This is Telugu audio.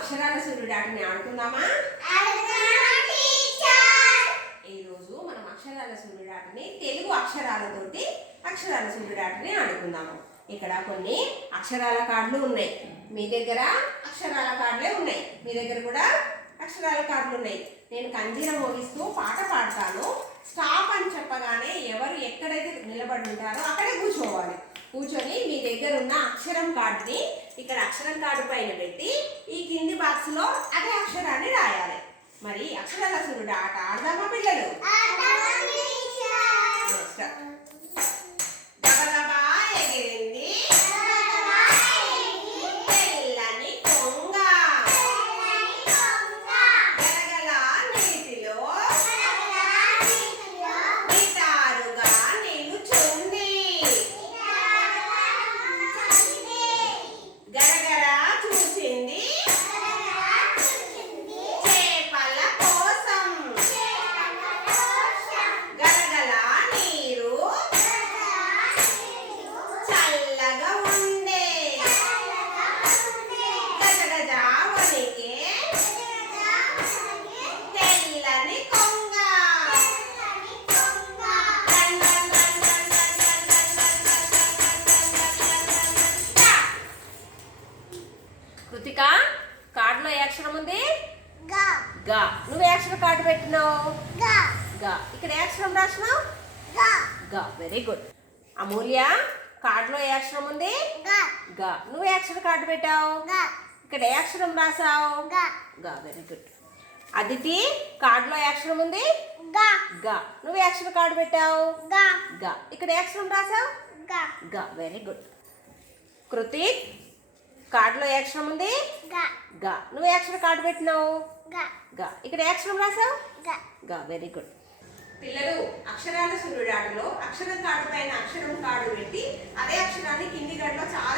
అక్షరాల సూర్యుడి ఆటని ఆడుకుందామా? ఈరోజు మనం అక్షరాల సూర్యుడి ఆటని తెలుగు అక్షరాలతోటి అక్షరాల సూర్యుడి ఆటని ఆడుకుందాము. ఇక్కడ కొన్ని అక్షరాల కార్డులు ఉన్నాయి. మీ దగ్గర అక్షరాల కార్డులే ఉన్నాయి. మీ దగ్గర కూడా అక్షరాల కార్డులు ఉన్నాయి. నేను కంజీర మోగిస్తూ పాట పాడతాను. స్టాప్ అని చెప్పగానే ఎవరు ఎక్కడైతే నిలబడి ఉంటారో అక్కడే కూర్చోవాలి. కూర్చొని మీ దగ్గర ఉన్న అక్షరం కార్డుని ఇక్కడ అక్షరం కార్డు పైన పెట్టి ఈ కింది బాక్స్ లో అదే అక్షరాన్ని రాయాలి. మరి అక్షరాల సూర్యుడు ఆట ఆడదామా పిల్లలు? గబగబా ఎగిరింది తెల్లని కొంగ, గలగల నీటిలో నిటారుగా నిలుచుంది, గరగర చూసింది చేపల కోసం, గలగల నీరు చల్లగా ఉండే, గజగజ వణికే తెల్లని కొంగ. కృతిక, కార్డులో ఏ అక్షరం ఉంది? గా. నువ్వు ఏ అక్షరం కార్డు పెట్టినావు? గా. ఇక్కడ ఏ అక్షరం రాసినావు? గా. Very good. అమూల్య, కార్డులో ఏ అక్షరం ఉంది? గా. నువ్వు ఏ అక్షరం కార్డు పెట్టావు? ఇక్కడ ఏ అక్షరం రాసావు? గా. Very good. అదితి, కార్డులో ఏ అక్షరం ఉంది? గా. నువ్వు ఏ అక్షరం కార్డు పెట్టావు? గా. ఇక్కడ ఏ అక్షరం రాసావు? గా. Very good. కృతిక్, కార్డులో ఏ అక్షరం ఉంది? గా. నువ్వు ఏ అక్షరం కార్డు పెట్టినావు? గా. ఇక్కడ ఏ అక్షరం రాసావు? గా. Very good. పిల్లలు, అక్షరాల సూర్యుడి ఆటలో అక్షరం కార్డు పైన అక్షరం కార్డు పెట్టి అదే అక్షరాన్ని కింది గడిలో చాలా